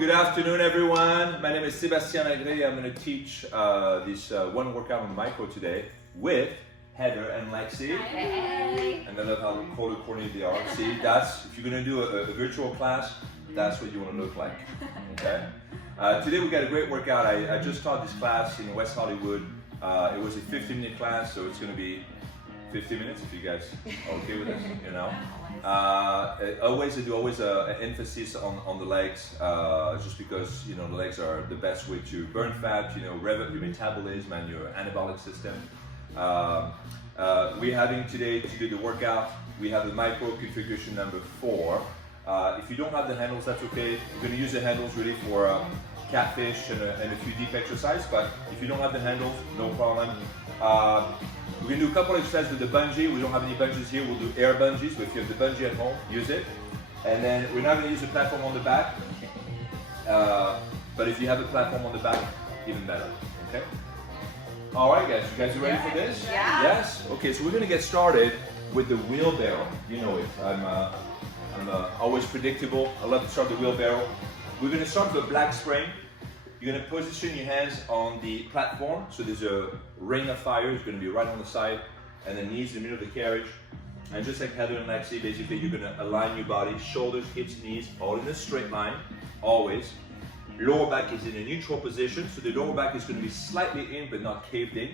Good afternoon, everyone. My name is Sebastien Lagree. I'm going to teach this one workout on micro today with Heather and Lexi. Hey. And I love how color coordinated they are. See, that's if you're going to do a virtual class, that's what you want to look like. Okay. Today we got a great workout. I just taught this class in West Hollywood. It was a 15-minute class, so it's going to be 50 minutes if you guys are okay with this, you know. I do always an emphasis on the legs, just because, you know, the legs are the best way to burn fat, you know, rev up your metabolism and your anabolic system. We're having today to do the workout, we have the micro configuration number 4. If you don't have the handles, that's okay. We're going to use the handles really for catfish and a few deep exercise, but if you don't have the handles, no problem. We're going to do a couple of exercises with the bungee. We don't have any bungees here. We'll do air bungees, but if you have the bungee at home, use it. And then we're not going to use the platform on the back, but if you have the platform on the back, even better, okay? All right, guys, you guys are ready for this? Yeah. Yes? Okay, so we're going to get started with the wheelbarrow. You know it. I'm always predictable. I love to start the wheelbarrow. We're going to start with a black spring. You're going to position your hands on the platform. So there's a ring of fire. It's going to be right on the side. And the knees in the middle of the carriage. And just like Heather and Lexi, basically you're going to align your body, shoulders, hips, knees, all in a straight line, always. Lower back is in a neutral position. So the lower back is going to be slightly in, but not caved in.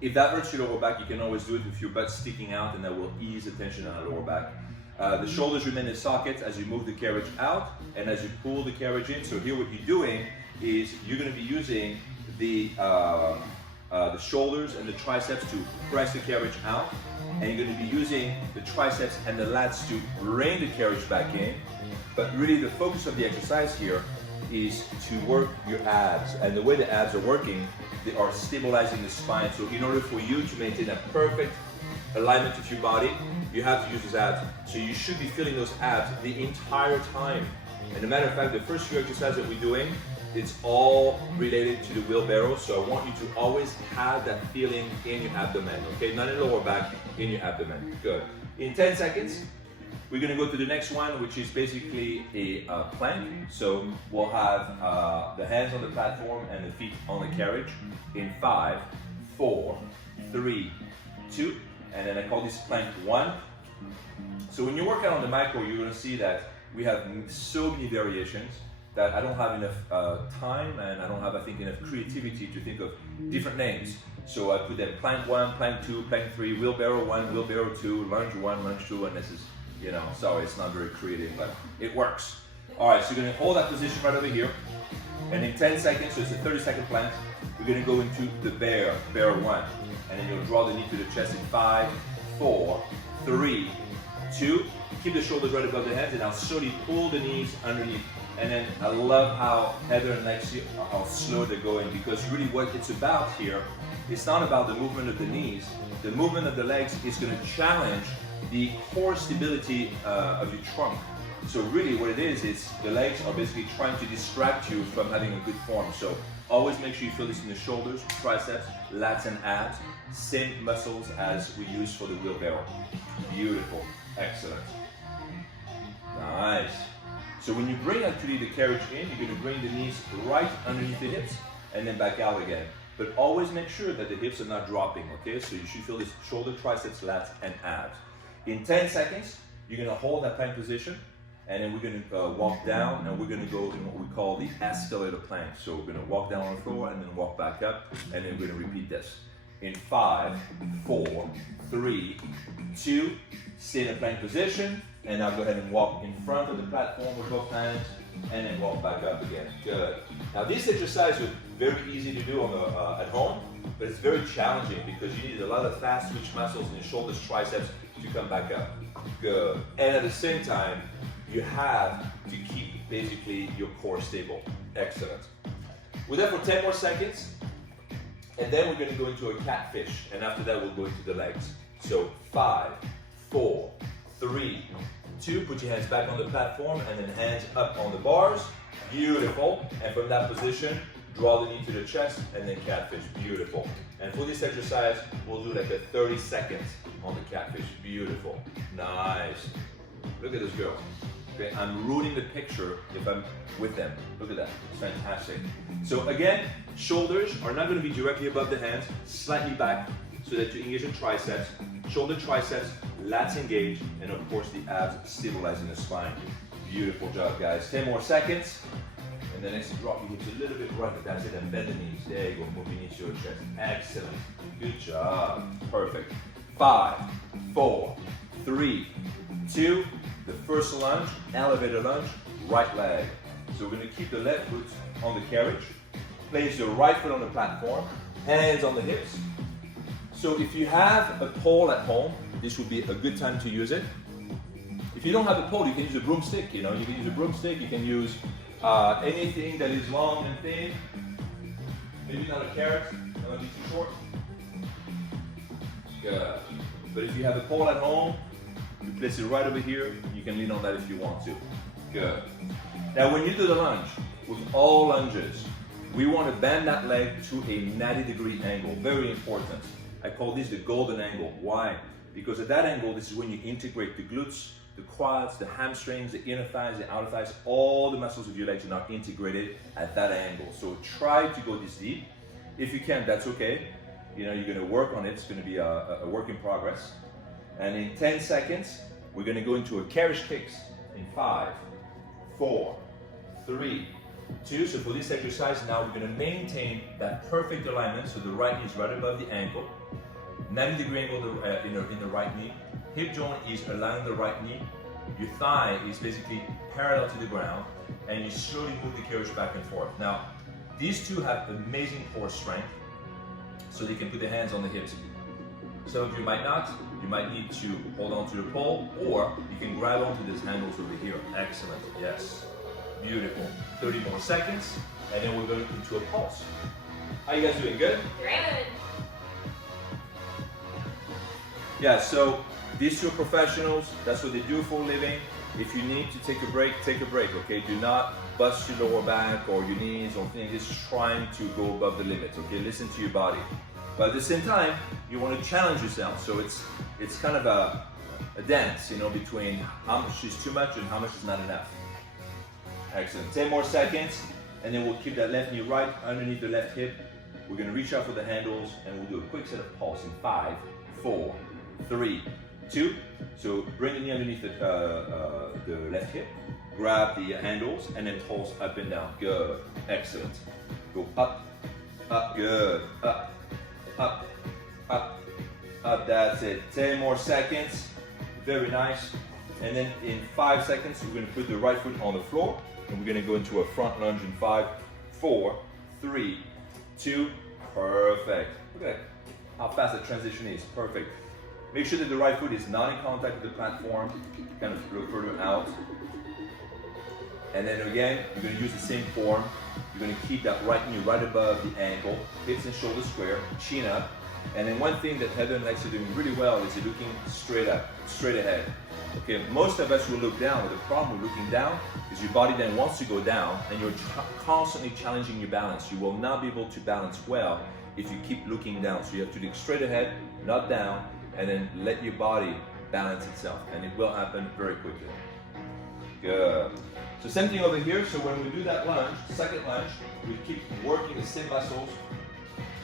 If that hurts your lower back, you can always do it with your butt sticking out, and that will ease the tension on the lower back. The shoulders remain in sockets as you move the carriage out and as you pull the carriage in. So here what you're doing is you're going to be using the shoulders and the triceps to press the carriage out, and you're going to be using the triceps and the lats to rein the carriage back in. But really the focus of the exercise here is to work your abs, and the way the abs are working, they are stabilizing the spine. So in order for you to maintain a perfect alignment with your body, you have to use those abs. So you should be feeling those abs the entire time. And as a matter of fact, the first few exercises that we're doing, it's all related to the wheelbarrow. So I want you to always have that feeling in your abdomen, okay? Not in the lower back, in your abdomen. Good. In 10 seconds, we're gonna go to the next one, which is basically a plank. So we'll have the hands on the platform and the feet on the carriage in 5, 4, 3, 2, and then I call this plank 1. So when you work out on the micro, you're going to see that we have so many variations that I don't have enough time, and I don't have, I think, enough creativity to think of different names. So I put them plank 1, plank 2, plank 3, wheelbarrow 1, wheelbarrow 2, lunge 1, lunge 2, and this is, you know, sorry, it's not very creative, but it works. All right, so you're going to hold that position right over here, and in 10 seconds, so it's a 30-second plank, we're going to go into the bear 1. And then you'll draw the knee to the chest in 5, 4, 3, 2. Keep the shoulders right above the head, and I'll slowly pull the knees underneath. And then I love how Heather and Lexi, how slow they're going, because really what it's about here, it's not about the movement of the knees. The movement of the legs is going to challenge the core stability of your trunk. So really what it is the legs are basically trying to distract you from having a good form. So always make sure you feel this in the shoulders, triceps, lats and abs. Same muscles as we use for the wheelbarrow. Beautiful. Excellent. Nice. So when you bring actually the carriage in, you're going to bring the knees right underneath the hips and then back out again. But always make sure that the hips are not dropping, okay? So you should feel this shoulder, triceps, lats, and abs. In 10 seconds, you're going to hold that plank position, and then we're going to walk down, and we're going to go in what we call the Escalator Plank. So we're going to walk down on the floor and then walk back up, and then we're going to repeat this. In 5, 4, 3, 2, stay in a plank position, and now go ahead and walk in front of the platform with both hands, and then walk back up again. Good. Now this exercise is very easy to do at home, but it's very challenging because you need a lot of fast twitch muscles in your shoulders, triceps to come back up. Good. And at the same time, you have to keep basically your core stable. Excellent. We're there for 10 more seconds, and then we're going to go into a catfish, and after that we'll go into the legs. So 5, 4, 3, 2, put your hands back on the platform, and then hands up on the bars. Beautiful. And from that position, draw the knee to the chest, and then catfish. Beautiful. And for this exercise, we'll do like a 30 seconds on the catfish. Beautiful. Nice. Look at this girl. Okay, I'm ruining the picture if I'm with them. Look at that, it's fantastic. So again, shoulders are not going to be directly above the hands, slightly back so that you engage the triceps, shoulder triceps, lats engage, and of course the abs stabilizing the spine. Beautiful job, guys. 10 more seconds. And then next you drop your hips a little bit right, that's it, and bend the knees. There you go, moving into your chest. Excellent. Good job. Perfect. 5, 4, 3, 2. The first lunge, elevator lunge, right leg. So we're going to keep the left foot on the carriage. Place your right foot on the platform, hands on the hips. So if you have a pole at home, this would be a good time to use it. If you don't have a pole, you can use a broomstick. You can use a broomstick, you can use anything that is long and thin. Maybe not a carrot, that would be too short. Good. But if you have a pole at home, you place it right over here. You can lean on that if you want to. Good. Now when you do the lunge, with all lunges, we want to bend that leg to a 90-degree angle. Very important. I call this the golden angle. Why? Because at that angle, this is when you integrate the glutes, the quads, the hamstrings, the inner thighs, the outer thighs, all the muscles of your legs are now integrated at that angle. So try to go this deep. If you can't, that's okay. You're going to work on it. It's going to be a work in progress. And in 10 seconds, we're going to go into a Carriage Kicks in 5, 4, 3, 2. So for this exercise, now we're going to maintain that perfect alignment. So the right knee is right above the ankle, 90-degree angle in the right knee. Hip joint is aligned the right knee. Your thigh is basically parallel to the ground, and you slowly move the carriage back and forth. Now, these two have amazing core strength, so they can put their hands on the hips. Some of you might not. You might need to hold on to the pole, or you can grab onto these handles over here. Excellent, yes. Beautiful. 30 more seconds, and then we're going into a pulse. How you guys doing? Good? Good. Yeah, so these two are professionals. That's what they do for a living. If you need to take a break, okay? Do not bust your lower back or your knees or anything. Just trying to go above the limits, okay? Listen to your body. But at the same time, you want to challenge yourself. So it's kind of a dance, between how much is too much and how much is not enough. Excellent. 10 more seconds, and then we'll keep that left knee right underneath the left hip. We're going to reach out for the handles, and we'll do a quick set of pulse in 5, 4, 3, 2. So bring the knee underneath the left hip, grab the handles, and then pulse up and down. Good. Excellent. Go up, up, good. Up, up, up, up. That's it. 10 more seconds. Very nice. And then in 5 seconds, we're going to put the right foot on the floor, and we're going to go into a front lunge in 5, 4, 3, 2. Perfect. Look at how fast the transition is. Perfect. Make sure that the right foot is not in contact with the platform, kind of look further out. And then again, you're going to use the same form. You're going to keep that right knee right above the ankle, hips and shoulders square, chin up. And then one thing that Heather and Lexi are doing really well is they're looking straight up, straight ahead. Okay, most of us will look down, but the problem with looking down is your body then wants to go down, and you're constantly challenging your balance. You will not be able to balance well if you keep looking down. So you have to look straight ahead, not down, and then let your body balance itself, and it will happen very quickly. Good. So same thing over here. So when we do that lunge, second lunge, we keep working the same muscles.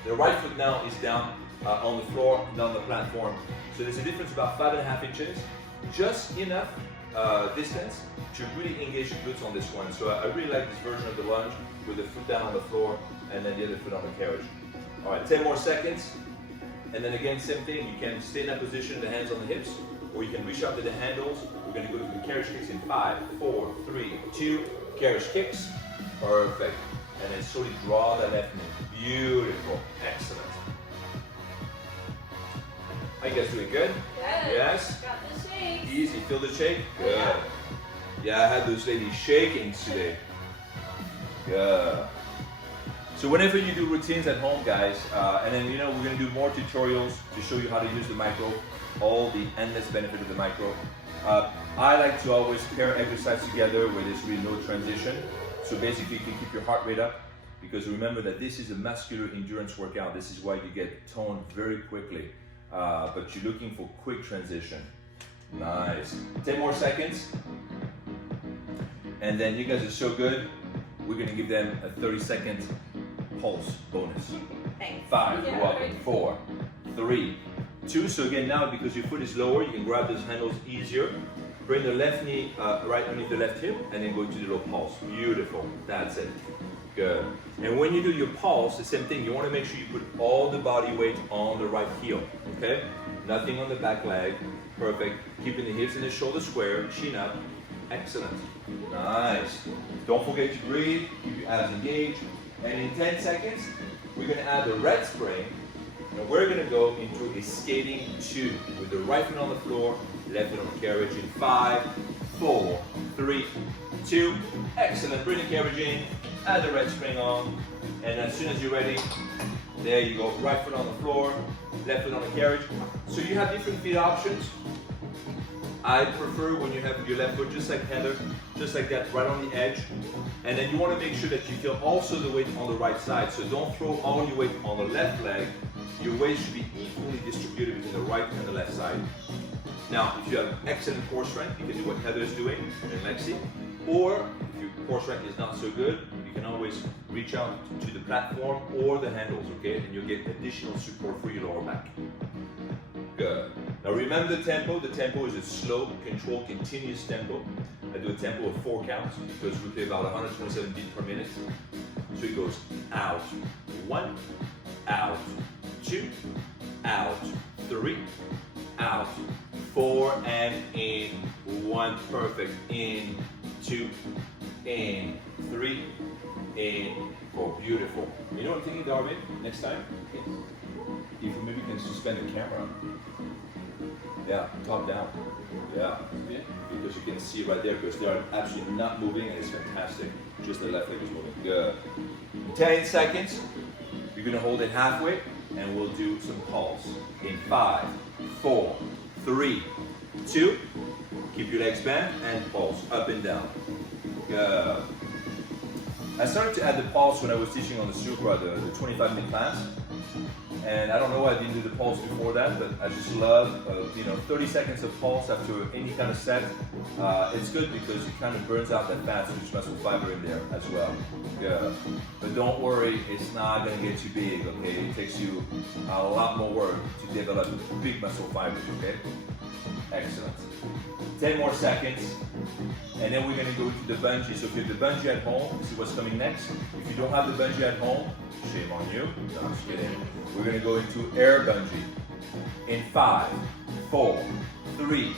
The right foot now is down on the floor, not on the platform. So there's a difference about 5.5 inches, just enough distance to really engage the glutes on this one. So I really like this version of the lunge with the foot down on the floor and then the other foot on the carriage. All right, 10 more seconds. And then again, same thing. You can stay in that position, the hands on the hips, or you can reach out to the handles. We're going to go to the Carriage Kicks in 5, 4, 3, 2. Carriage Kicks. Perfect. And then slowly draw that left knee. Beautiful. Excellent. How you guys doing? Good? Good. Yes? Got the shake. Easy. Feel the shake? Good. Yeah, I had those ladies shaking today. Good. So whenever you do routines at home, guys, and then we're going to do more tutorials to show you how to use the micro, all the endless benefit of the micro. I like to always pair exercise together where there's really no transition. So basically you can keep your heart rate up, because remember that this is a muscular endurance workout. This is why you get toned very quickly, but you're looking for quick transition. Nice. 10 more seconds. And then you guys are so good, we're gonna give them a 30-second pulse bonus. Thanks. 5, you're welcome. 4, 3, 2. So again, now because your foot is lower, you can grab those handles easier. Bring the left knee right underneath the left hip, and then go to the little pulse. Beautiful. That's it. Good. And when you do your pulse, the same thing. You want to make sure you put all the body weight on the right heel. Okay? Nothing on the back leg. Perfect. Keeping the hips and the shoulders square. Chin up. Excellent. Nice. Don't forget to breathe. Keep your abs engaged. And in 10 seconds, we're going to add the red spring. And we're going to go into a skating 2 with the right foot on the floor, left foot on the carriage in 5, 4, 3, 2. Excellent. Bring the carriage in, add the red spring on, and as soon as you're ready, there you go. Right foot on the floor, left foot on the carriage. So you have different feet options. I prefer when you have your left foot just like Heather, just like that, right on the edge. And then you want to make sure that you feel also the weight on the right side. So don't throw all your weight on the left leg. Your weight should be equally distributed between the right and the left side. Now, if you have excellent core strength, you can do what Heather is doing and Lexi. Or if your core strength is not so good, you can always reach out to the platform or the handles, okay? And you'll get additional support for your lower back. Good. Now remember the tempo. The tempo is a slow, controlled, continuous tempo. I do a tempo of 4 counts because we play about 127 beats per minute. So it goes out, 1, out, 2, out, 3, out, 4, and in, 1, perfect, in, 2, in, 3, in, 4, beautiful. You know what I'm thinking, Darwin, next time? If maybe you can suspend the camera. Yeah, top down. Yeah, because you can see right there because they are absolutely not moving and it's fantastic. Just the left leg is moving. Good. 10 seconds. You're gonna hold it halfway and we'll do some pulse. In 5, 4, 3, 2. Keep your legs bent and pulse up and down. Good. I started to add the pulse when I was teaching on the Supra, the 25-minute class. And I don't know why I didn't do the pulse before that, but I just love, 30 seconds of pulse after any kind of set. It's good because it kind of burns out that fat switch muscle fiber in there as well. Yeah. But don't worry, it's not going to get too big, okay? It takes you a lot more work to develop big muscle fibers, okay? Excellent. 10 more seconds. And then we're going to go to the bungee. So if you have the bungee at home, see what's coming next. If you don't have the bungee at home, shame on you. No, I'm just kidding. We're going to go into air bungee. In 5, 4, 3,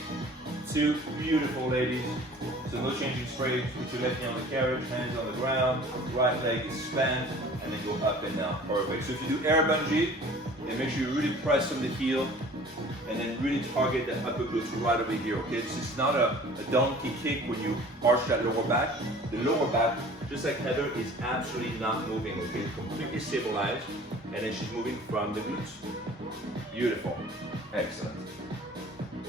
2. Beautiful, ladies. So no changing straight. Put your left knee on the carriage, hands on the ground. Right leg is spanned, and then go up and down. Perfect. So if you do air bungee, then make sure you really press on the heel. And then really target the upper glutes right over here, okay? This is not a donkey kick when you arch that lower back. The lower back, just like Heather, is absolutely not moving, okay? It's completely stabilized, and then she's moving from the glutes. Beautiful. Excellent.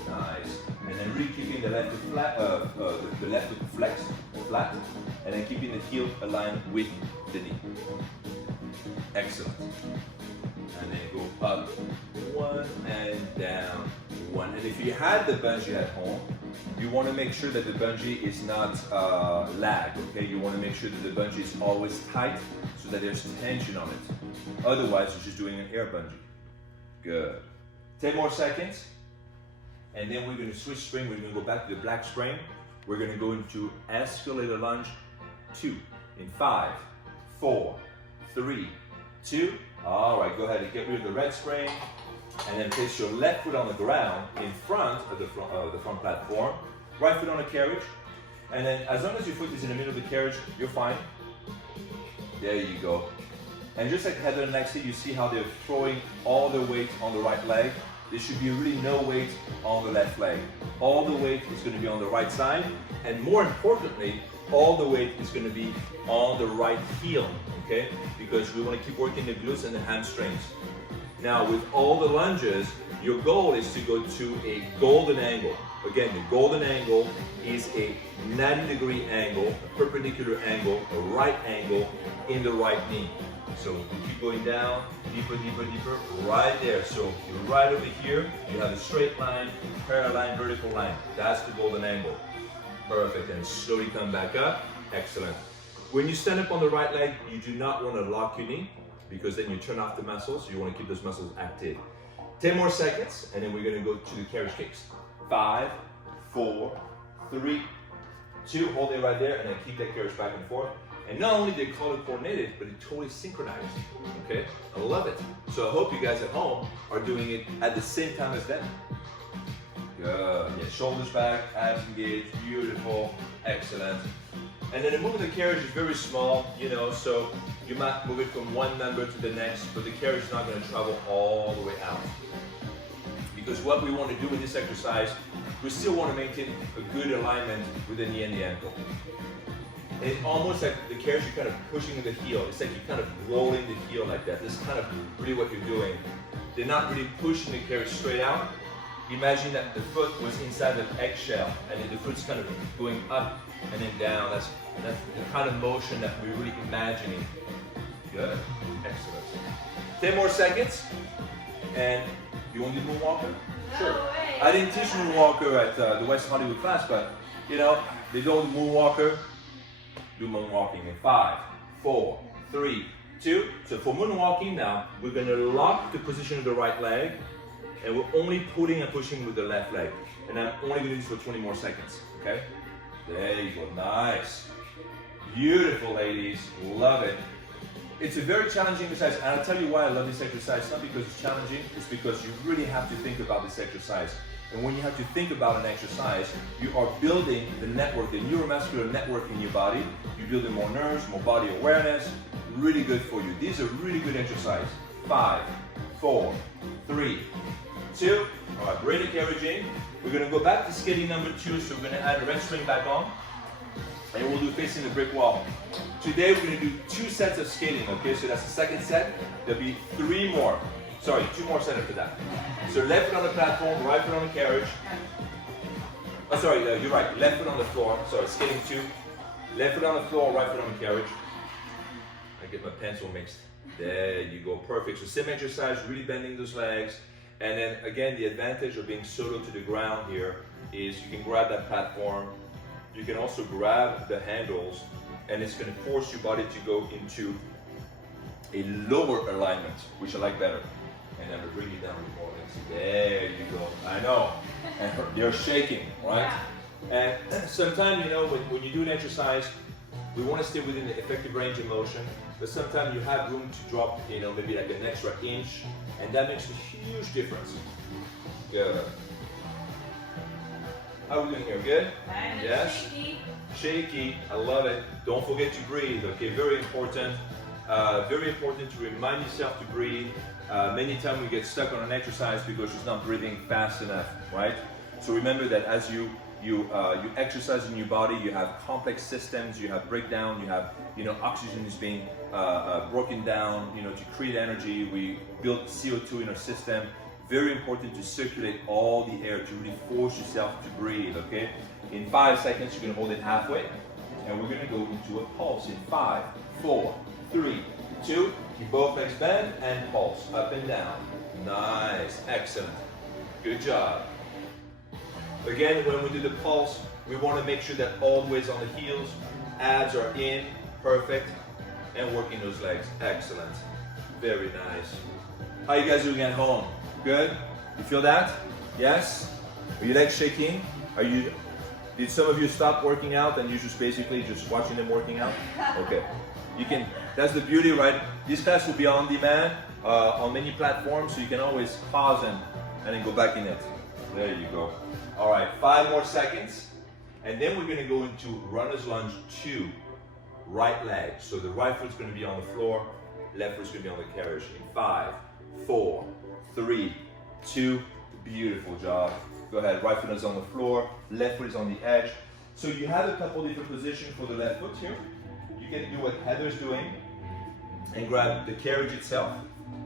Nice. And then really keeping the left foot flat, the left foot flexed, flat, and then keeping the heel aligned with the knee. Excellent. And then go up, 1 and down, 1. And if you had the bungee at home, you want to make sure that the bungee is not lag, okay? You want to make sure that the bungee is always tight so that there's tension on it. Otherwise, you're just doing an air bungee. Good. 10 more seconds. And then we're going to switch spring. We're going to go back to the black spring. We're going to go into Escalator Lunge 2 in 5, 4, 3, 2. All right, go ahead and get rid of the red spring, and then place your left foot on the ground in front of the front platform, right foot on the carriage, and then as long as your foot is in the middle of the carriage, you're fine. There you go. And just like Heather and Lexi, you see how they're throwing all their weight on the right leg. There should be really no weight on the left leg. All the weight is going to be on the right side, and more importantly, all the weight is going to be on the right heel, okay? Because we want to keep working the glutes and the hamstrings. Now, with all the lunges, your goal is to go to a golden angle. Again, the golden angle is a 90-degree angle, a perpendicular angle, a right angle in the right knee. So we keep going down, deeper, deeper, deeper, right there. So you're right over here, you have a straight line, parallel line, vertical line. That's the golden angle. Perfect, and slowly come back up. Excellent. When you stand up on the right leg, you do not want to lock your knee because then you turn off the muscles. You want to keep those muscles active. 10 more seconds, and then we're going to go to the carriage kicks. 5, 4, 3, 2, hold it right there, and then keep that carriage back and forth. And not only they color coordinated, but it totally synchronized. Okay, I love it. So I hope you guys at home are doing it at the same time as them. Good. Yeah, shoulders back, abs engaged, beautiful, excellent. And then the movement of the carriage is very small, you know, so you might move it from one member to the next, but the carriage is not going to travel all the way out. Because what we want to do with this exercise, we still want to maintain a good alignment with the knee and the ankle. And it's almost like the carriage, you're kind of pushing the heel. It's like you're kind of rolling the heel like that. This is kind of really what you're doing. They're not really pushing the carriage straight out. Imagine that the foot was inside the eggshell, and then the foot's kind of going up and then down. That's the kind of motion that we're really imagining. Good, excellent. 10 more seconds, and you want to do moonwalker? Sure. I didn't teach moonwalker at the West Hollywood class, but you know, they don't moonwalker. Do moonwalking in 5, 4, 3, 2. So for moonwalking now, we're going to lock the position of the right leg, and we're only pulling and pushing with the left leg. And I'm only going to do this for 20 more seconds, okay? There you go, nice. Beautiful, ladies, love it. It's a very challenging exercise, and I'll tell you why I love this exercise. Not because it's challenging, it's because you really have to think about this exercise. And when you have to think about an exercise, you are building the network, the neuromuscular network in your body. You're building more nerves, more body awareness. Really good for you. These are really good exercise. 5, 4, 3, 2. All right, bring the carriage in. We're going to go back to skating number 2, so we're going to add a red string back on. And we'll do facing the brick wall. Today we're going to do 2 sets of skating, okay? So that's the second set. There'll be 3 more. Sorry, 2 more sets after that. So left foot on the platform, right foot on the carriage. Oh, sorry, you're right. Left foot on the floor. Sorry, skating 2. Left foot on the floor, right foot on the carriage. I get my pencil mixed. There you go, perfect. So same exercise, really bending those legs. And then again, the advantage of being solo to the ground here is you can grab that platform. You can also grab the handles, and it's going to force your body to go into a lower alignment, which I like better. And then we bring it down more. There you go. I know. And they're shaking, right? Yeah. And sometimes, you know, when you do an exercise, we want to stay within the effective range of motion, but sometimes you have room to drop, you know, maybe like an extra inch, and that makes a huge difference. Good. How are we doing here? Good? Yes? Shaky. Shaky. I love it. Don't forget to breathe, okay? Very important. Very important to remind yourself to breathe. Many times we get stuck on an exercise because you're not breathing fast enough, right? So remember that as you exercise in your body, you have complex systems, you have breakdown, you have, you know, oxygen is being broken down, you know, to create energy. We build CO2 in our system. Very important to circulate all the air, to really force yourself to breathe, okay? In 5 seconds, you're gonna hold it halfway, and we're gonna go into a pulse in 5, 4, 3, 2, keep both legs bent, and pulse, up and down. Nice, excellent, good job. Again, when we do the pulse, we want to make sure that all the way is on the heels, abs are in, perfect, and working those legs, excellent, very nice. How you guys doing at home? Good? You feel that? Yes? Are your legs shaking? Did some of you stop working out and you're just basically just watching them working out? Okay. You can, that's the beauty, right? This class will be on demand on many platforms, so you can always pause and then go back in it. There you go. All right, 5 more seconds. And then we're gonna go into runner's lunge 2, right leg. So the right foot's gonna be on the floor, left foot's gonna be on the carriage. In 5, 4, 3, 2, beautiful job. Go ahead, right foot is on the floor, left foot is on the edge. So you have a couple different positions for the left foot here. You can do what Heather's doing and grab the carriage itself,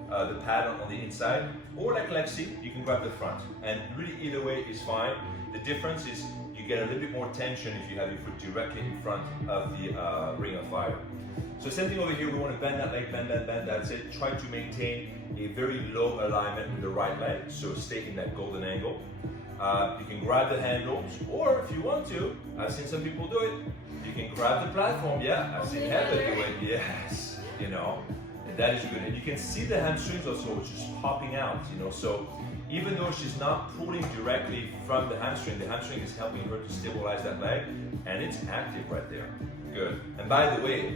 the pad on the inside, or like Lexi, you can grab the front. And really either way is fine. The difference is you get a little bit more tension if you have your foot directly in front of the ring of fire. So same thing over here, we want to bend that leg, bend, that's it. Try to maintain a very low alignment with the right leg, so stay in that golden angle. You can grab the handles, or if you want to, I've seen some people do it, you can grab the platform. Yeah, I've seen Heather do it. Yes, you know, and that is good. And you can see the hamstrings also, which is popping out, you know, so even though she's not pulling directly from the hamstring is helping her to stabilize that leg, and it's active right there. Good. And by the way,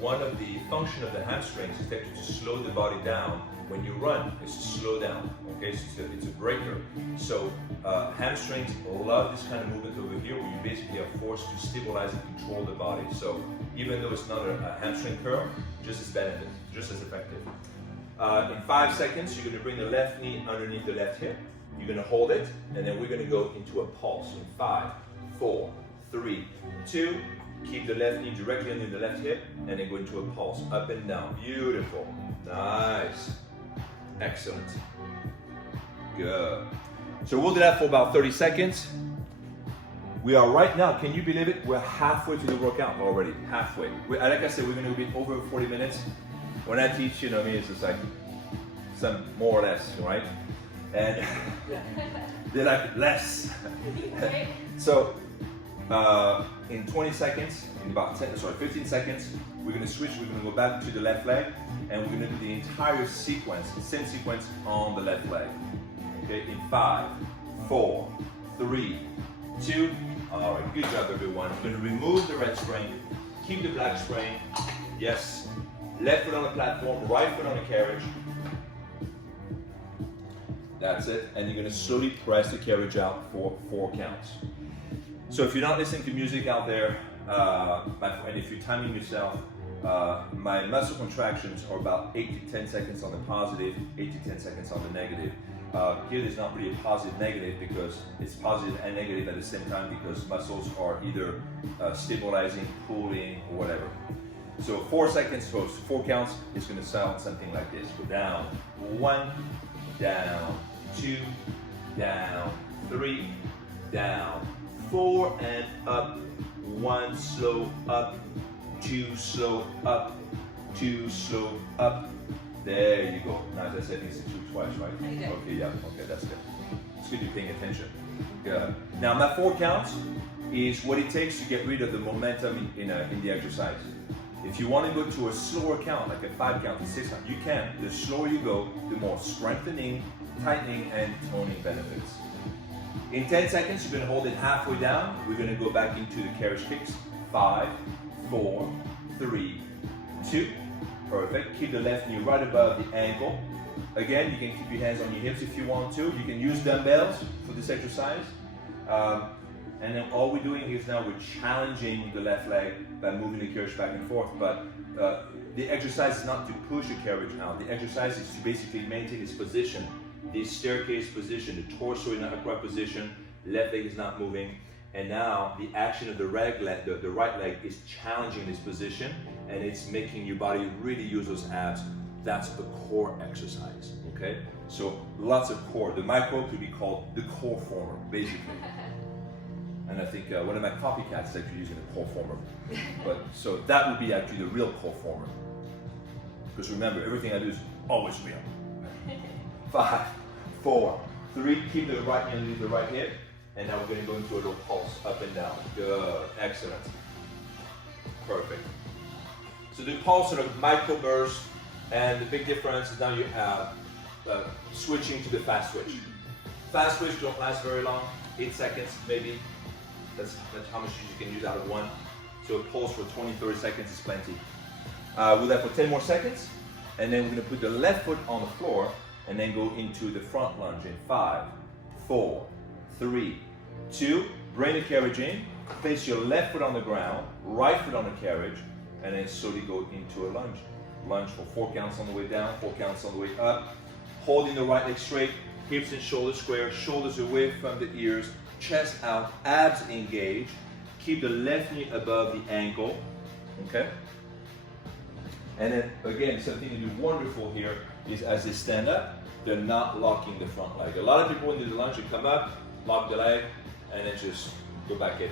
one of the function of the hamstrings is actually to slow the body down when you run. It's to slow down. Okay, so it's a breaker. So hamstrings love this kind of movement over here, where you basically are forced to stabilize and control the body. So even though it's not a hamstring curl, just as benefit, just as effective. In 5 seconds, you're going to bring the left knee underneath the left hip. You're going to hold it, and then we're going to go into a pulse. In 5, 4, 3, 2. Keep the left knee directly under the left hip, and then go into a pulse, up and down. Beautiful. Nice. Excellent. Good. So we'll do that for about 30 seconds. We are right now, can you believe it? We're halfway to the workout already. Halfway. Like I said, we're going to be over 40 minutes. When I teach, you know me, it's just like some more or less, right? And they're like less. So in 20 seconds, in about 15 seconds, we're going to switch. We're going to go back to the left leg, and we're going to do the entire sequence, the same sequence on the left leg. Okay, in 5, 4, 3, 2. All right, good job, everyone. We're going to remove the red spring, keep the black spring. Yes. Left foot on the platform, right foot on the carriage. That's it. And you're going to slowly press the carriage out for 4 counts. So if you're not listening to music out there, and if you're timing yourself, my muscle contractions are about 8 to 10 seconds on the positive, 8 to 10 seconds on the negative. Here there's not really a positive negative, because it's positive and negative at the same time, because muscles are either stabilizing, pulling, or whatever. So 4 seconds, so 4 counts is going to sound something like this. Go down, 1, down, 2, down, 3, down, 4, and up. 1 slow up, 2 slow up, 2 slow up. There you go. Now, as I said, it's 2 twice, right? Okay, yeah, okay, that's good. It's good you're paying attention. Good. Now, my 4 counts is what it takes to get rid of the momentum in the exercise. If you want to go to a slower count, like a 5 count, a 6 count, you can. The slower you go, the more strengthening, tightening, and toning benefits. In 10 seconds, you're going to hold it halfway down. We're going to go back into the Carriage Kicks. 5, 4, 3, 2. Perfect. Keep the left knee right above the ankle. Again, you can keep your hands on your hips if you want to. You can use dumbbells for this exercise. And then all we're doing is now we're challenging the left leg by moving the carriage back and forth. But the exercise is not to push the carriage out. The exercise is to basically maintain its position, this staircase position, the torso in an upright position, left leg is not moving. And now the action of the right leg is challenging this position, and it's making your body really use those abs. That's a core exercise, okay? So lots of core. The micro could be called the core former, basically. And I think one of my copycats is actually using a core former. But so that would be actually the real core former. Because remember, everything I do is always real. 5, 4, 3, keep the right hand underneath the right hip. And now we're going to go into a little pulse, up and down. Good, excellent. Perfect. So the pulse sort of micro burst, and the big difference is now you have switching to the fast switch. Fast switch don't last very long, 8 seconds maybe. That's how much you can use out of one. So a pulse for 20, 30 seconds is plenty. We'll do that for 10 more seconds, and then we're going to put the left foot on the floor and then go into the front lunge in 5, 4, 3, 2, bring the carriage in, place your left foot on the ground, right foot on the carriage, and then slowly go into a lunge. Lunge for 4 counts on the way down, 4 counts on the way up. Holding the right leg straight, hips and shoulders square, shoulders away from the ears, chest out, abs engaged. Keep the left knee above the ankle, okay? And then again, something to do wonderful here is as they stand up, they're not locking the front leg. A lot of people when they do the lunge, they come up, lock the leg, and then just go back in.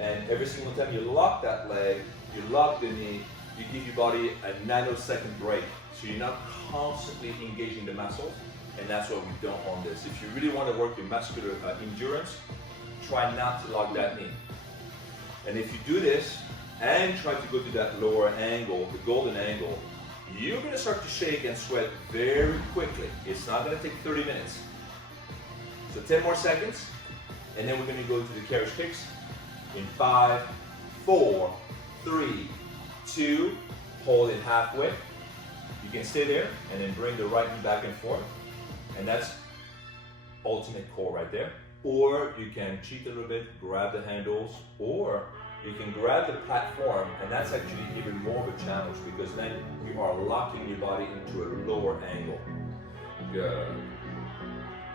And every single time you lock that leg, you lock the knee, you give your body a nanosecond break. So you're not constantly engaging the muscles. and that's what we don't want this. If you really want to work your muscular endurance, try not to lock that knee. And if you do this and try to go to that lower angle, the golden angle, you're going to start to shake and sweat very quickly. It's not going to take 30 minutes. So 10 more seconds, and then we're going to go to the Carriage Kicks in 5, 4, 3, 2, hold it halfway. You can stay there and then bring the right knee back and forth. And that's ultimate core right there. Or you can cheat a little bit, grab the handles, or you can grab the platform, and that's actually even more of a challenge because then you are locking your body into a lower angle. Good.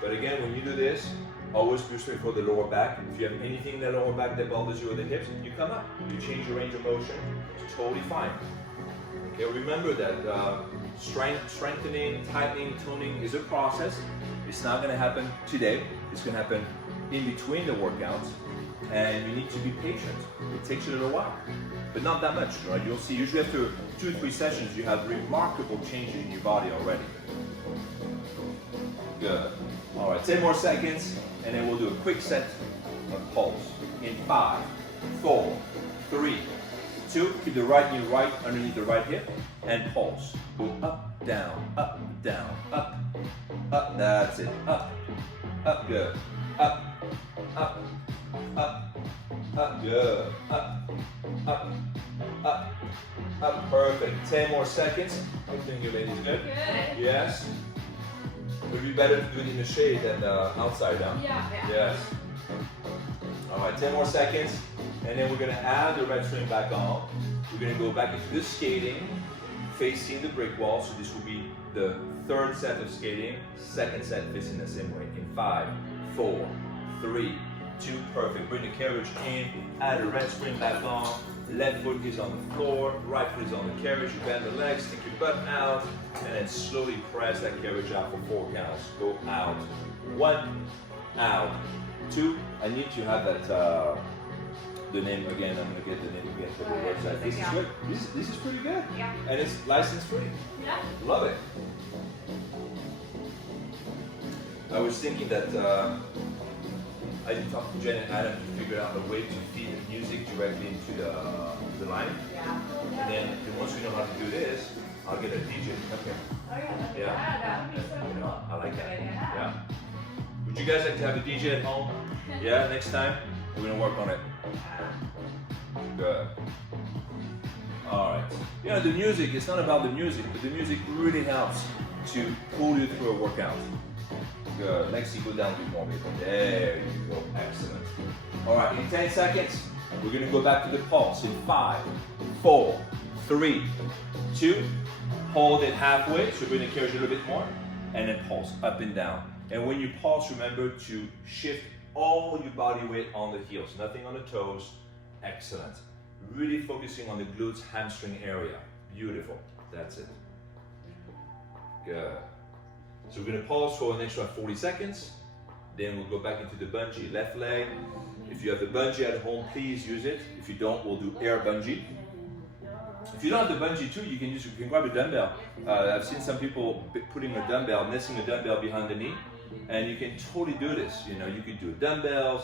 But again, when you do this, always do straight for the lower back. If you have anything in the lower back that bothers you or the hips, you come up. You change your range of motion. It's totally fine. Okay, remember that strengthening, tightening, toning is a process. It's not going to happen today. It's going to happen in between the workouts, and you need to be patient. It takes a little while, but not that much, right? You'll see usually after 2-3 sessions, you have remarkable changes in your body already. Good. All right, 10 more seconds, and then we'll do a quick set of pulse in 5, 4, 3, 2. Keep the right knee right underneath the right hip, and pulse. Go up, down, up, down, up, up. That's it. Up, up. Good. Up, up, up, up. Good. Up, up, up, up. Perfect. 10 more seconds. I think your lady's good. Good. Yes. It would be better to do it in the shade than outside down. Yeah. Yes. All right, 10 more seconds. And then we're going to add the red string back on. We're going to go back into the skating, facing the brick wall. So this will be the third set of skating. Second set facing the same way. In 5, 4, 3, 2. Perfect. Bring the carriage in. Add the red spring back on. Left foot is on the floor. Right foot is on the carriage. You bend the legs. Stick your butt out. And then slowly press that carriage out for 4 counts. Go out. 1, out. 2. I need to have that. The name again. I'm gonna get the name again for the website. This is good. This is pretty good. Yeah. And it's license free. Yeah. Love it. I was thinking that I did talk to Jen and Adam to figure out a way to feed the music directly into the line. Yeah. And then once we know how to do this, I'll get a DJ. Okay. Oh yeah. Yeah. That would be so You know, I like Good that. idea. Yeah. Would you guys like to have a DJ at home? Yeah, next time? We're gonna work on it. Good. Alright. You know, the music, it's not about the music, but the music really helps to pull you through a workout. Good. Lexi, go down a bit more, baby. There you go. Excellent. Alright, in 10 seconds, we're gonna go back to the pulse in 5, 4, 3, 2. Hold it halfway, so bring the carriage a little bit more, and then pulse up and down. And when you pulse, remember to shift all your body weight on the heels, nothing on the toes. Excellent. Really focusing on the glutes, hamstring area. Beautiful. That's it. Good. So we're going to pause for an extra 40 seconds. Then we'll go back into the bungee. Left leg. If you have the bungee at home, please use it. If you don't, we'll do air bungee. If you don't have the bungee too, you can grab a dumbbell. I've seen some people putting a dumbbell, nesting a dumbbell behind the knee, and you can totally do this. You know, you could do dumbbells.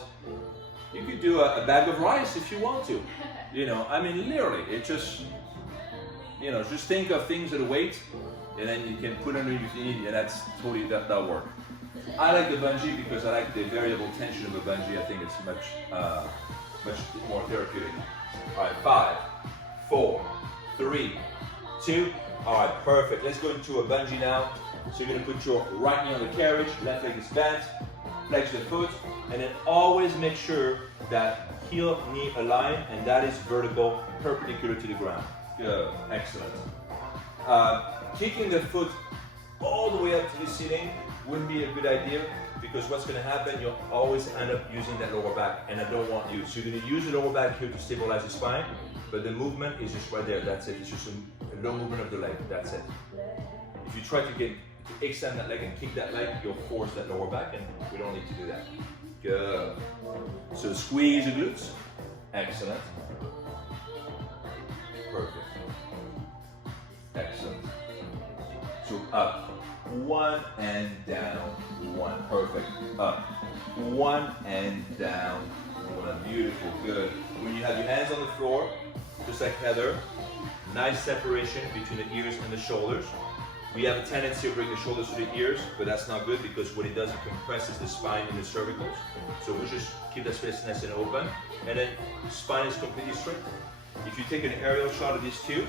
You could do a bag of rice if you want to. You know, I mean, literally, it just, you know, just think of things at a weight, and then you can put underneath your knee, and that's totally, that'll work. I like the bungee because I like the variable tension of a bungee. I think it's much more therapeutic. All right, 5, 4, 3, 2. All right, perfect. Let's go into a bungee now. So you're gonna put your right knee on the carriage, left leg is bent, flex the foot, and then always make sure that heel knee align, and that is vertical, perpendicular to the ground. Good, excellent. Kicking the foot all the way up to the ceiling wouldn't be a good idea, because what's going to happen, you'll always end up using that lower back, and I don't want you. So you're going to use the lower back here to stabilize the spine, but the movement is just right there. That's it. It's just a low movement of the leg. That's it. If you try to extend that leg and kick that leg, you'll force that lower back, and we don't need to do that. Good. So squeeze the glutes. Excellent. Perfect. Excellent. So up. 1 and down, 1, perfect, up, 1 and down, 1, beautiful, good. When you have your hands on the floor, just like Heather, nice separation between the ears and the shoulders. We have a tendency to bring the shoulders to the ears, but that's not good because what it does, it compresses the spine and the cervicals. So we'll just keep that space nice and open. And then spine is completely straight. If you take an aerial shot of these two,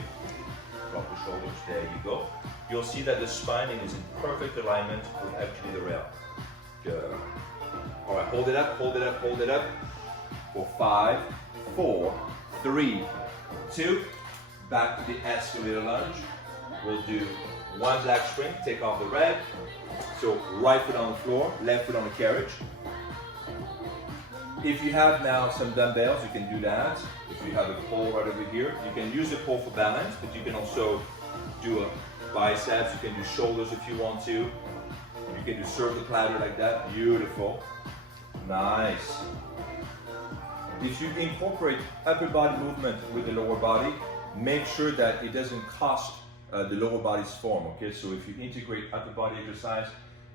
drop the shoulders, there you go. You'll see that the spine is in perfect alignment with actually the rail. Good. All right, hold it up, hold it up, hold it up. For 5, 4, 3, 2, back to the escalator lunge. We'll do 1 black spring, take off the red. So right foot on the floor, left foot on the carriage. If you have now some dumbbells, you can do that. If you have a pole right over here, you can use the pole for balance, but you can also do a biceps, you can do shoulders if you want to. You can do circle platter like that, beautiful. Nice. If you incorporate upper body movement with the lower body, make sure that it doesn't cost the lower body's form, okay? So if you integrate upper body exercise,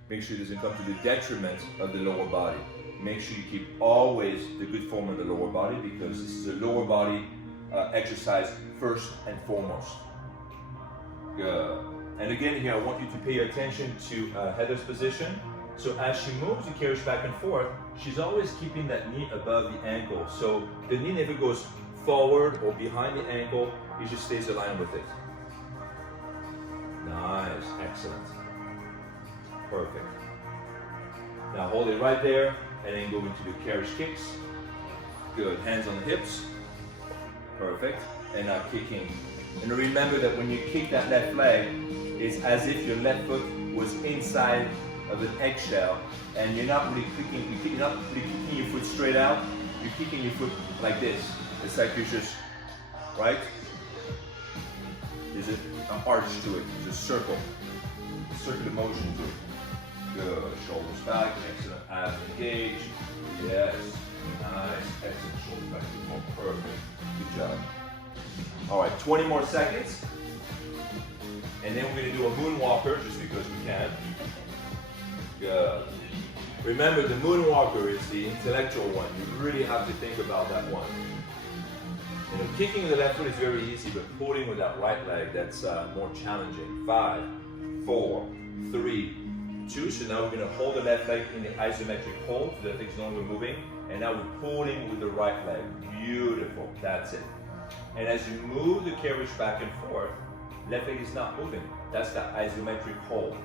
make sure it doesn't come to the detriment of the lower body. Make sure you keep always the good form of the lower body because this is a lower body exercise first and foremost. Good. And again here, I want you to pay attention to Heather's position. So as she moves the carriage back and forth, she's always keeping that knee above the ankle. So the knee never goes forward or behind the ankle, it just stays aligned with it. Nice, excellent. Perfect. Now hold it right there and then go into the carriage kicks. Good, hands on the hips. Perfect. And now kicking. And remember that when you kick that left leg, it's as if your left foot was inside of an eggshell and you're not really kicking, you're not really kicking your foot straight out, you're kicking your foot like this. It's like you're just, right? There's an arch to it, there's a circular motion to it. Good, shoulders back, excellent, abs engaged. Yes, nice, excellent, shoulders back, perfect, good job. All right, 20 more seconds. And then we're gonna do a moonwalker, just because we can. Good. Remember, the moonwalker is the intellectual one. You really have to think about that one. You know, kicking the left foot is very easy, but pulling with that right leg, that's more challenging. 5, 4, 3, 2. So now we're going to hold the left leg in the isometric hold, so the leg's no longer moving. And now we're pulling with the right leg. Beautiful. That's it. And as you move the carriage back and forth, left leg is not moving. That's the isometric hold.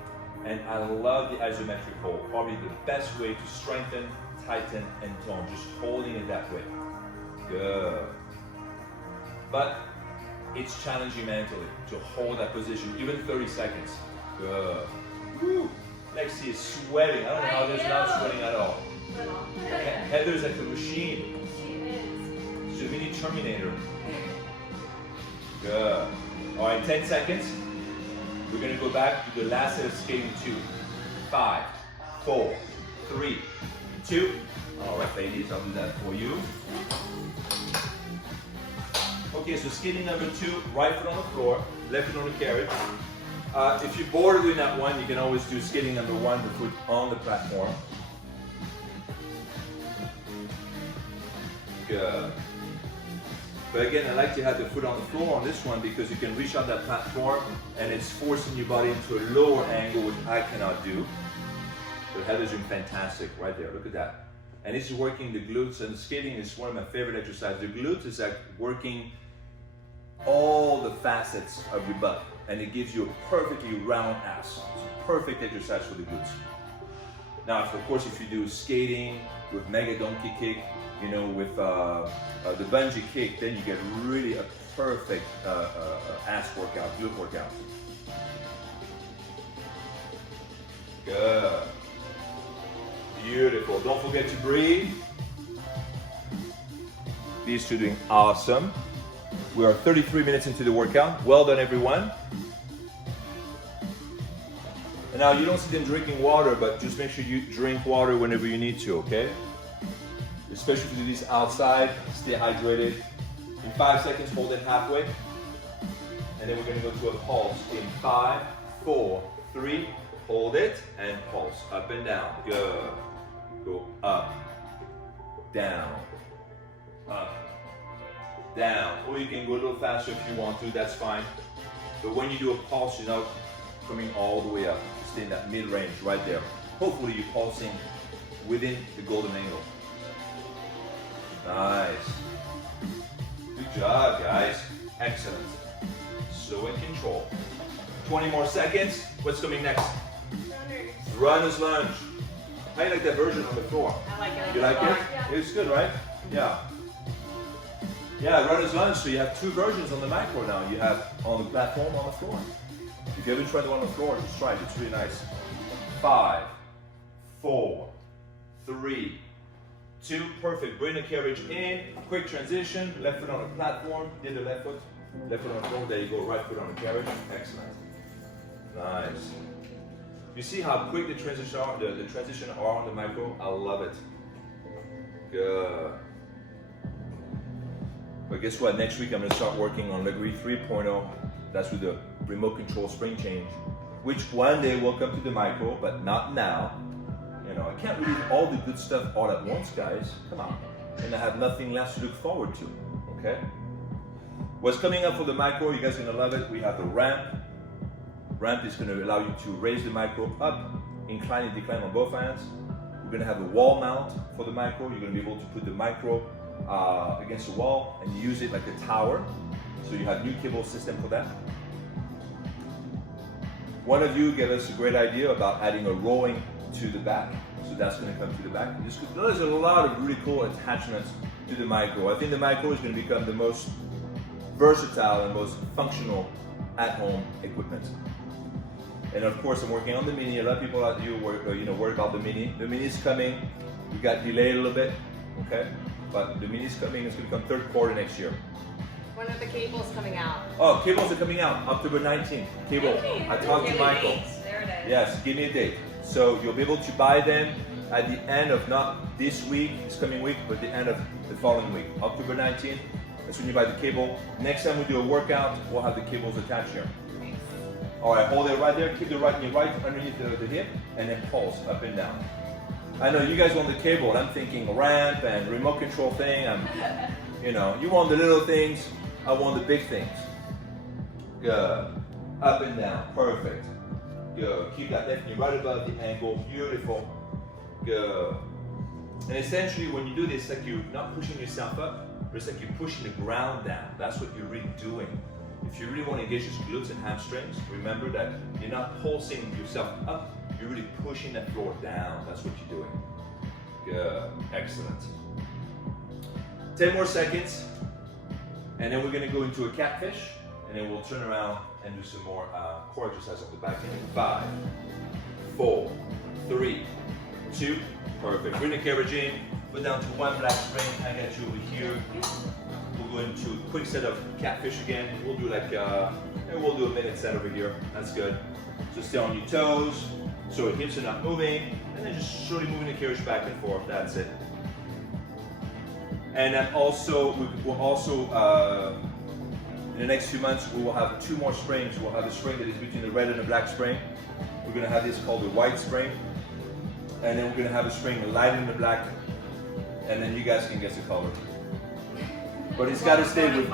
And I love the isometric hold. Probably the best way to strengthen, tighten, and tone. Just holding it that way. Good. But it's challenging mentally to hold that position, even 30 seconds. Good. Woo. Lexi is sweating. I don't know how there's not sweating at all. Heather's like a machine. She is. She's a mini Terminator. Good. All right, 10 seconds. We're going to go back to the last set of skating 2. 5, 4, 3, 2. All right, ladies, I'll do that for you. Okay, so skating number 2, right foot on the floor, left foot on the carriage. If you're bored of doing that one, you can always do skating number 1, the foot on the platform. Good. But again, I like to have the foot on the floor on this one because you can reach on that platform and it's forcing your body into a lower angle, which I cannot do. But Heather's doing fantastic right there, look at that. And this is working the glutes, and skating is one of my favorite exercises. The glutes is like working all the facets of your butt, and it gives you a perfectly round ass. It's a perfect exercise for the glutes. Now, of course, if you do skating with mega donkey kick, you know, with the bungee kick, then you get really a perfect ass workout, glute workout. Good. Beautiful. Don't forget to breathe. These two are doing awesome. We are 33 minutes into the workout. Well done, everyone. And now you don't see them drinking water, but just make sure you drink water whenever you need to, okay? Especially if you do this outside, stay hydrated. In 5 seconds, hold it halfway. And then we're gonna go to a pulse in 5, 4, 3, Hold it and pulse, up and down, good. Go up, down, up, down. Or you can go a little faster if you want to, that's fine. But when you do a pulse, you're not coming all the way up. Stay in that mid-range right there. Hopefully you're pulsing within the golden angle. Nice. Good job, guys. Excellent. So in control. 20 more seconds. What's coming next? Runner's lunge. How do you like that version on the floor? I like it. You like it? Yeah. It's good, right? Yeah. Yeah, runner's lunge. So you have two versions on the micro now. You have on the platform, on the floor. If you haven't tried the one on the floor, just try it. It's really nice. 5, 4, 3, 2. Perfect. Bring the carriage in. Quick transition. Left foot on the platform. Did the left foot. Left foot on the floor. There you go. Right foot on the carriage. Excellent. Nice. You see how quick the transition are, the transition are on the micro? I love it. Good. But guess what? Next week I'm going to start working on Lagree 3.0. That's with the remote control spring change, which one day will come to the micro, but not now. You know, I can't release all the good stuff all at once, guys. Come on. And I have nothing left to look forward to. Okay? What's coming up for the micro? You guys are going to love it. We have the ramp. Ramp is going to allow you to raise the micro up, incline and decline on both hands. We're going to have a wall mount for the micro. You're going to be able to put the micro against the wall and use it like a tower. So you have new cable system for that. One of you gave us a great idea about adding a rowing to the back. So that's going to come to the back. There's a lot of really cool attachments to the micro. I think the micro is going to become the most versatile and most functional at-home equipment. And of course, I'm working on the Mini. A lot of people out here worried about the Mini. The Mini is coming. We got delayed a little bit, okay? But the Mini is coming. It's going to come third quarter next year. When are the cables coming out? Oh, cables are coming out October 19th. Cable. I talked to Michael. There it is. Yes, give me a date. So you'll be able to buy them at the end of not this week, this coming week, but the end of the following week. October 19th. That's when you buy the cable. Next time we do a workout, we'll have the cables attached here. All right, hold it right there. Keep the right knee right underneath the hip, and then pulse up and down. I know you guys want the cable. I'm thinking ramp and remote control thing. You want the little things. I want the big things. Good. Up and down. Perfect. Good. Keep that left knee right above the ankle. Beautiful. Good. And essentially, when you do this, it's like you're not pushing yourself up, but it's like you're pushing the ground down. That's what you're really doing. If you really want to engage your glutes and hamstrings, remember that you're not pulsing yourself up, you're really pushing that floor down. That's what you're doing. Good. Excellent. 10 more seconds, and then we're going to go into a catfish, and then we'll turn around and do some more core exercise on the back end. 5, 4, 3, 2, perfect. Bring the carriage in, put down to one black spring. I got you over here. We'll go into a quick set of catfish again. We'll do we'll do a minute set over here. That's good. So stay on your toes, so your hips are not moving, and then just slowly moving the carriage back and forth. That's it. And then also, in the next few months, we will have 2 more springs. We'll have a spring that is between the red and the black spring. We're going to have this called the white spring. And then we're going to have a spring light in the black. And then you guys can guess the color. But it's got to stay with.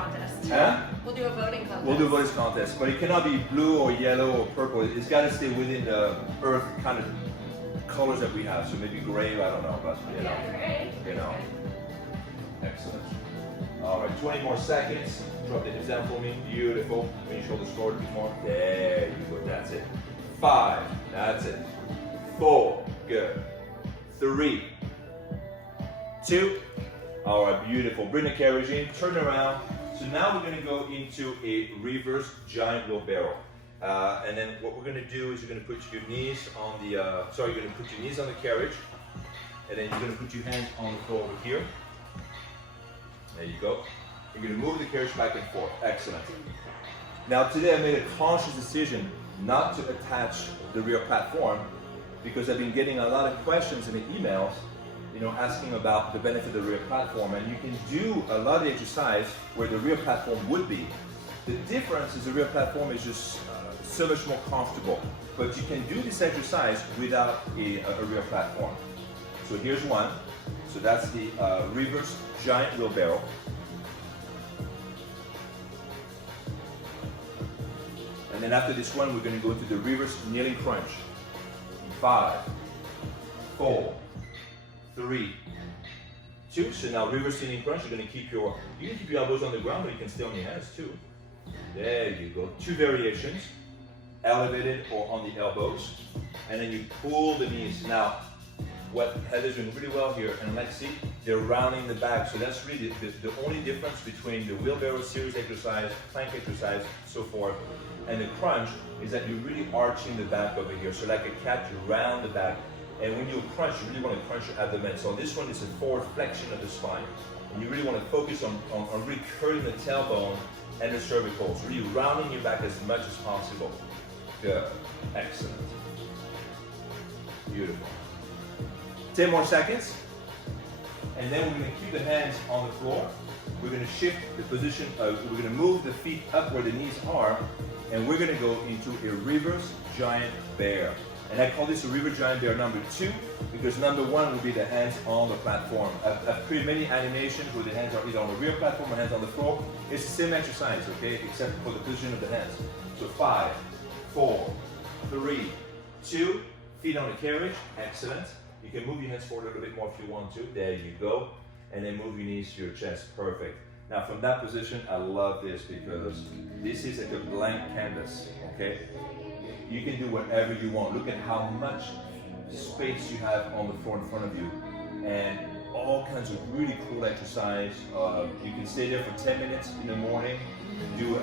Huh? We'll do a voting contest. We'll do a voting contest, but it cannot be blue or yellow or purple. It's got to stay within the earth kind of colors that we have. So maybe gray, I don't know, but you know. Excellent. All right, 20 more seconds. Drop the hips down for me. Beautiful. Bring your shoulders forward a bit more. There you go. That's it. 5. That's it. 4. Good. 3. 2. All right, beautiful. Bring the carriage in, turn around. So now we're going to go into a reverse giant wheelbarrow. And then what we're going to do is you're going to put your knees on the, you're going to put your knees on the carriage. And then you're going to put your hands on the floor over here. There you go. You're going to move the carriage back and forth. Excellent. Now today I made a conscious decision not to attach the rear platform because I've been getting a lot of questions in the emails asking about the benefit of the rear platform, and you can do a lot of the exercise where the rear platform would be. The difference is the rear platform is just so much more comfortable. But you can do this exercise without a rear platform. So here's one. So that's the reverse giant wheelbarrow. And then after this one, we're going to go to the reverse kneeling crunch. 5, 4, 3, 2. So now reverse kneeling crunch, you can keep your elbows on the ground, or you can stay on your hands too. There you go. 2 variations, elevated or on the elbows. And then you pull the knees. Now, what Heather's doing really well here, and Lexi, they're rounding the back. So that's really the only difference between the wheelbarrow series exercise, plank exercise, so forth, and the crunch is that you're really arching the back over here. So like a cat, you round the back. And when you crunch, you really want to crunch your abdomen. So this one is a forward flexion of the spine. And you really want to focus on really curling the tailbone and the cervicals, really rounding your back as much as possible. Good. Excellent. Beautiful. 10 more seconds. And then we're going to keep the hands on the floor. We're going to shift the position, we're going to move the feet up where the knees are, and we're going to go into a reverse giant bear. And I call this a reverse giant bear number 2, because number 1 would be the hands on the platform. I've created many animations where the hands are either on the rear platform or hands on the floor. It's the same exercise, okay, except for the position of the hands. So 5, 4, 3, 2, feet on the carriage, excellent. You can move your hands forward a little bit more if you want to. There you go. And then move your knees to your chest. Perfect. Now from that position, I love this because this is like a blank canvas, okay? You can do whatever you want. Look at how much space you have on the floor in front of you. And all kinds of really cool exercise. You can stay there for 10 minutes in the morning, do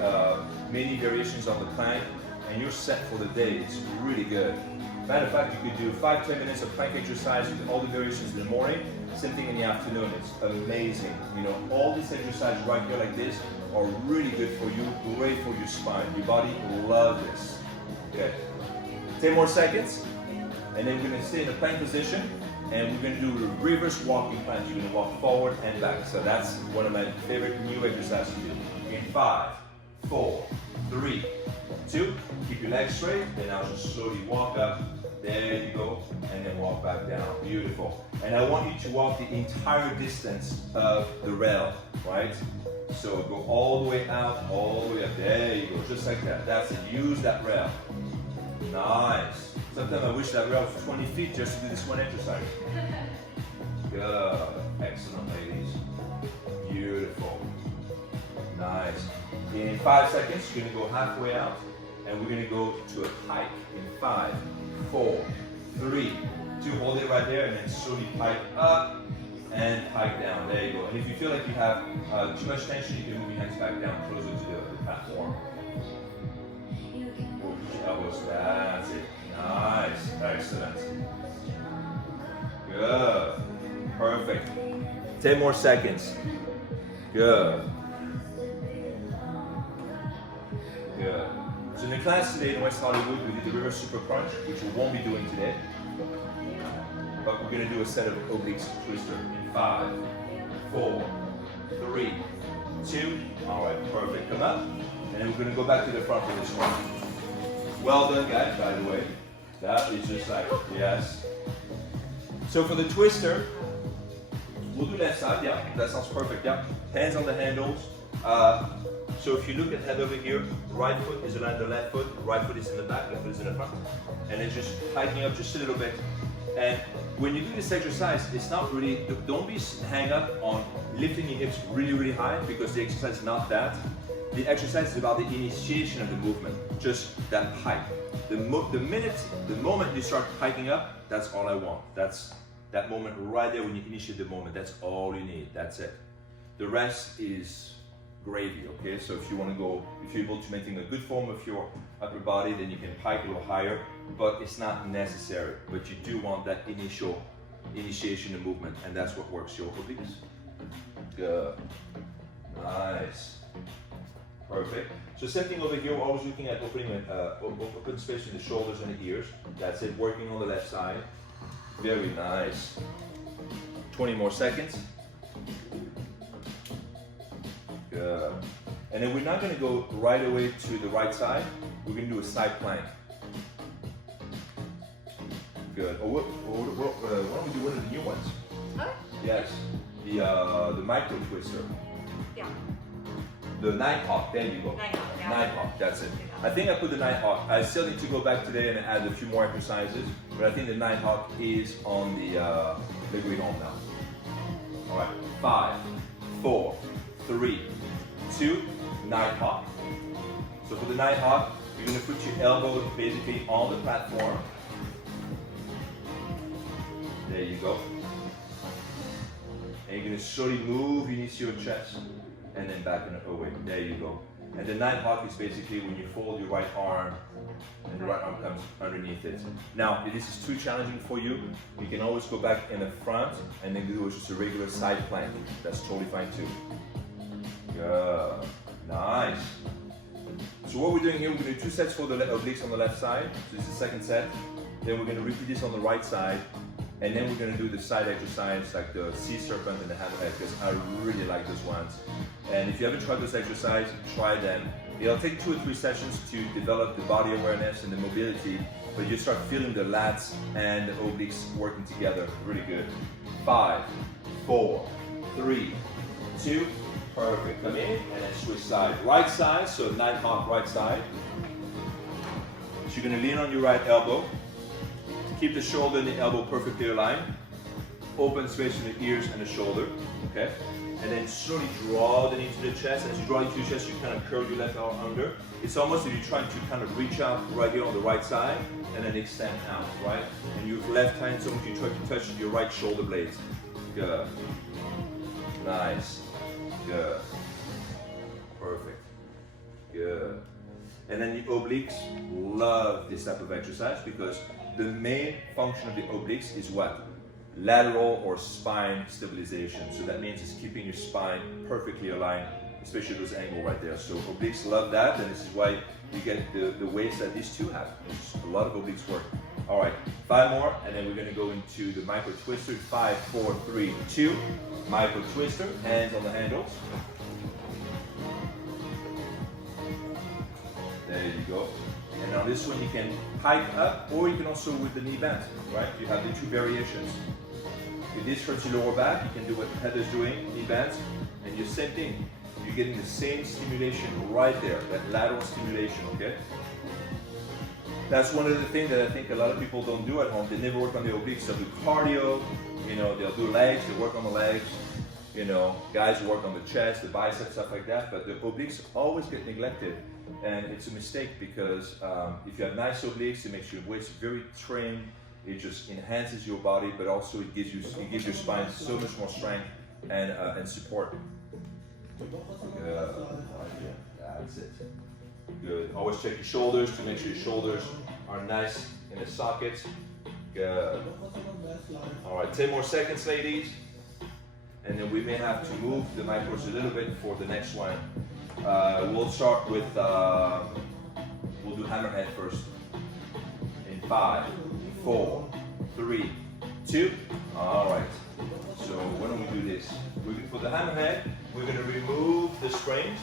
many variations on the plank, and you're set for the day. It's really good. Matter of fact, you could do 5-10 minutes of plank exercise with all the variations in the morning, same thing in the afternoon. It's amazing. You know, all these exercises right here like this are really good for you, great for your spine. Your body will love this. Good. 10 more seconds, and then we're going to stay in the plank position, and we're going to do a reverse walking plank. You're going to walk forward and back. So that's one of my favorite new exercises to do. In 5, 4, 3, 2, keep your legs straight, then now just slowly walk up, there you go, and then walk back down. Beautiful. And I want you to walk the entire distance of the rail, right? So go all the way out, all the way up, there you go, just like that. That's it, use that rail. Nice. Sometimes I wish that rail was 20 feet just to do this one exercise. Good, excellent ladies. Beautiful. Nice. In 5 seconds, you're gonna go halfway out, and we're gonna go to a pike in 5, 4, 3, 2, hold it right there, and then slowly pike up and pike down. There you go. And if you feel like you have too much tension, you can move your hands back down, closer to the platform. Push your elbows, that's it. Nice, excellent. Good, perfect. 10 more seconds. Good. Good. So in the class today in West Hollywood, we did the reverse super crunch, which we won't be doing today. But we're going to do a set of obliques twister in 5, 4, 3, 2. All right, perfect. Come up. And then we're going to go back to the front for this one. Well done, guys, by the way. That is just like, yes. So for the twister, we'll do left side. Yeah, that sounds perfect. Yeah. Hands on the handles. So if you look at head over here, right foot is around the left foot, right foot is in the back, left foot is in the front. And then just hiking up just a little bit. And when you do this exercise, it's not really, don't be hang up on lifting your hips really, really high, because the exercise is not that. The exercise is about the initiation of the movement, just that hike. The moment you start hiking up, that's all I want. That's that moment right there when you initiate the movement. That's all you need, that's it. The rest is gravy, okay? So if you want to go, if you're able to maintain a good form of your upper body, then you can pike a little higher, but it's not necessary. But you do want that initiation of movement, and that's what works your obliques. Good. Nice. Perfect. So same thing over here, we're always looking at opening open space in the shoulders and the ears. That's it, working on the left side. Very nice. 20 more seconds. Good. And then we're not going to go right away to the right side. we're gonna do a side plank. Good. Why don't we do one of the new ones? Okay. Yes. The Micro Twister. Yeah. The Nighthawk, there you go. Nighthawk, yeah. Nighthawk, that's it. I think I put the Nighthawk. I still need to go back today and add a few more exercises, but I think the Nighthawk is on the Lagreeing now. All right, 5, 4, 3, 2, Nighthawk. So for the Nighthawk, you're gonna put your elbow basically on the platform. There you go. And you're gonna slowly move your knees to your chest and then back and away. There you go. And the Nighthawk is basically when you fold your right arm and the right arm comes underneath it. Now, if this is too challenging for you, you can always go back in the front and then do just a regular side plank. That's totally fine too. Good. Nice. So what we're doing here, we're going to do 2 sets for the obliques on the left side. So this is the second set. Then we're going to repeat this on the right side. And then we're going to do the side exercise like the sea serpent and the hammerhead because I really like those ones. And if you haven't tried those exercises, try them. It'll take 2 or 3 sessions to develop the body awareness and the mobility, but you start feeling the lats and the obliques working together. Really good. 5, 4, 3, 2, perfect. Come in and then switch side. Right side, so Nighthawk right side. So you're going to lean on your right elbow. Keep the shoulder and the elbow perfectly aligned. Open space in the ears and the shoulder, okay? And then slowly draw the knee to the chest. As you draw into your chest, you kind of curl your left arm under. It's almost as if you're trying to kind of reach out right here on the right side and then extend out, right? And your left hand, so you try to touch your right shoulder blades. Good. Nice. Good. Perfect. Good. And then the obliques love this type of exercise because the main function of the obliques is what? Lateral or spine stabilization. So that means it's keeping your spine perfectly aligned, especially those angles right there. So obliques love that, and this is why you get the weights that these two have. There's a lot of obliques work. All right, 5 more, and then we're gonna go into the Micro Twister. 5, 4, 3, 2. Micro Twister, hands on the handles. There you go. And on this one you can hike up or you can also with the knee bend, right? You have the 2 variations. If this hurts your lower back, you can do what Heather's doing, knee bends, and the same thing. You're getting the same stimulation right there, that lateral stimulation, okay? That's one of the things that I think a lot of people don't do at home. They never work on the obliques. They'll do cardio, you know, they'll do legs, they work on the legs. You know, guys work on the chest, the biceps, stuff like that, but the obliques always get neglected. And it's a mistake because if you have nice obliques, it makes your waist very trim. It just enhances your body, but also it gives your spine so much more strength and support. Good. That's it. Good. Always check your shoulders to make sure your shoulders are nice in the sockets. Good. All right, 10 more seconds, ladies. And then we may have to move the micros a little bit for the next one. We'll start with, we'll do hammerhead first. In 5, 4, 3, 2. All right. So why don't we do this? For the hammerhead, we're going to remove the springs.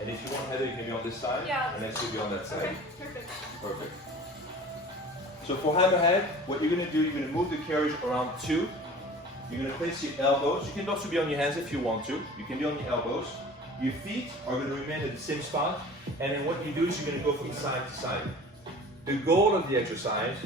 And if you want, Heather, you can be on this side. Yeah. And Lexi will be on that side. Okay, perfect. Perfect. So for hammerhead, what you're going to do, you're going to move the carriage around 2. You're going to place your elbows. You can also be on your hands if you want to. You can be on your elbows. Your feet are going to remain at the same spot. And then what you do is you're going to go from side to side. The goal of the exercise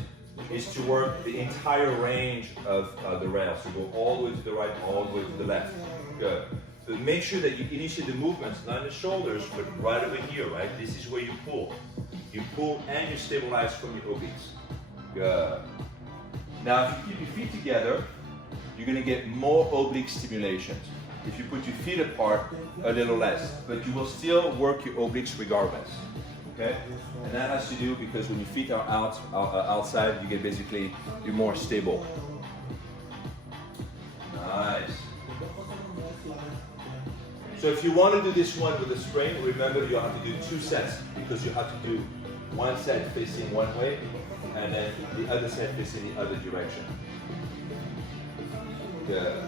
is to work the entire range of the rail. So go all the way to the right, all the way to the left. Good. But make sure that you initiate the movements, not in the shoulders, but right over here, right? This is where you pull. You pull and you stabilize from your obliques. Good. Now, if you keep your feet together, you're going to get more oblique stimulations. If you put your feet apart, a little less. But you will still work your obliques regardless. Okay? And that has to do because when your feet are outside, you get basically, you're more stable. Nice. So if you want to do this one with a spring, remember you have to do 2 sets because you have to do 1 set facing one way and then the other set facing the other direction. Good.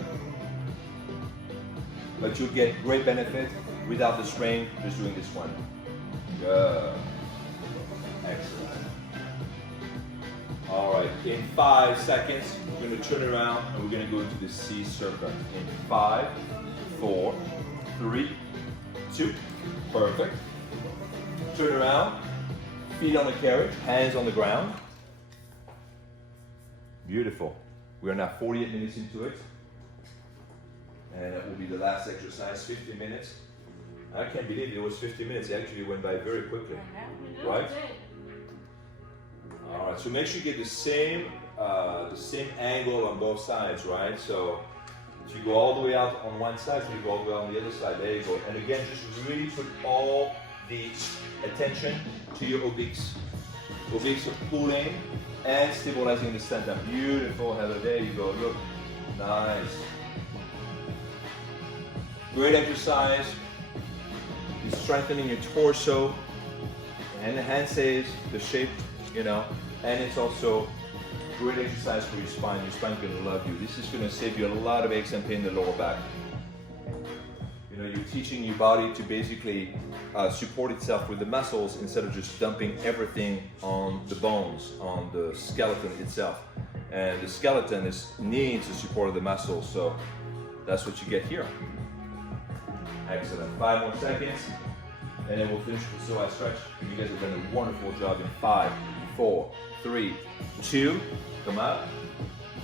But you'll get great benefit without the spring, just doing this one. Good. Excellent. All right, in 5 seconds, we're gonna turn around and we're gonna go into the C circle. In 5, 4, 3, 2, perfect. Turn around, feet on the carriage, hands on the ground. Beautiful. We're now 48 minutes into it. And that will be the last exercise, 50 minutes. I can't believe it was 50 minutes. It actually went by very quickly, right? All right, so make sure you get the same angle on both sides, right? So if you go all the way out on one side, so you go all the way on the other side, there you go. And again, just really put all the attention to your obliques. Obliques are pulling and stabilizing the stand up. Beautiful, Heather, there you go, look, nice. Great exercise. You're strengthening your torso and the hand saves, the shape, you know, and it's also great exercise for your spine. Your spine's gonna love you. This is gonna save you a lot of aches and pain in the lower back. You know, you're teaching your body to basically support itself with the muscles instead of just dumping everything on the bones, on the skeleton itself. And the skeleton needs the support of the muscles, so that's what you get here. Excellent. 5 more seconds, and then we'll finish with the psoas stretch. And you guys have done a wonderful job in 5, 4, 3, 2, come up.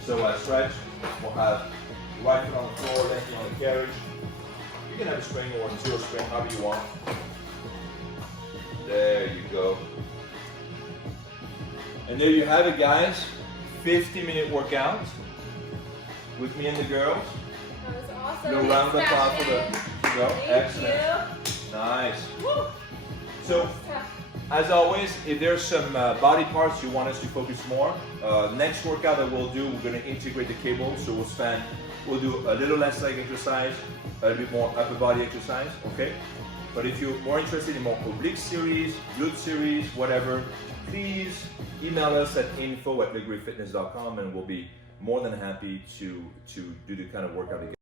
Psoas stretch. We'll have right foot on the floor, left foot on the carriage. You can have a spring or a zero spring, however you want. There you go. And there you have it, guys. 50-minute workout with me and the girls. That was awesome. No round of applause for the go. Excellent. You. Nice. Woo. So, as always, if there's some body parts you want us to focus more, next workout that we'll do, we're going to integrate the cable. So we'll do a little less leg exercise, a little bit more upper body exercise, okay? But if you're more interested in more oblique series, glute series, whatever, please email us at info@lagreefitness.com and we'll be more than happy to do the kind of workout again.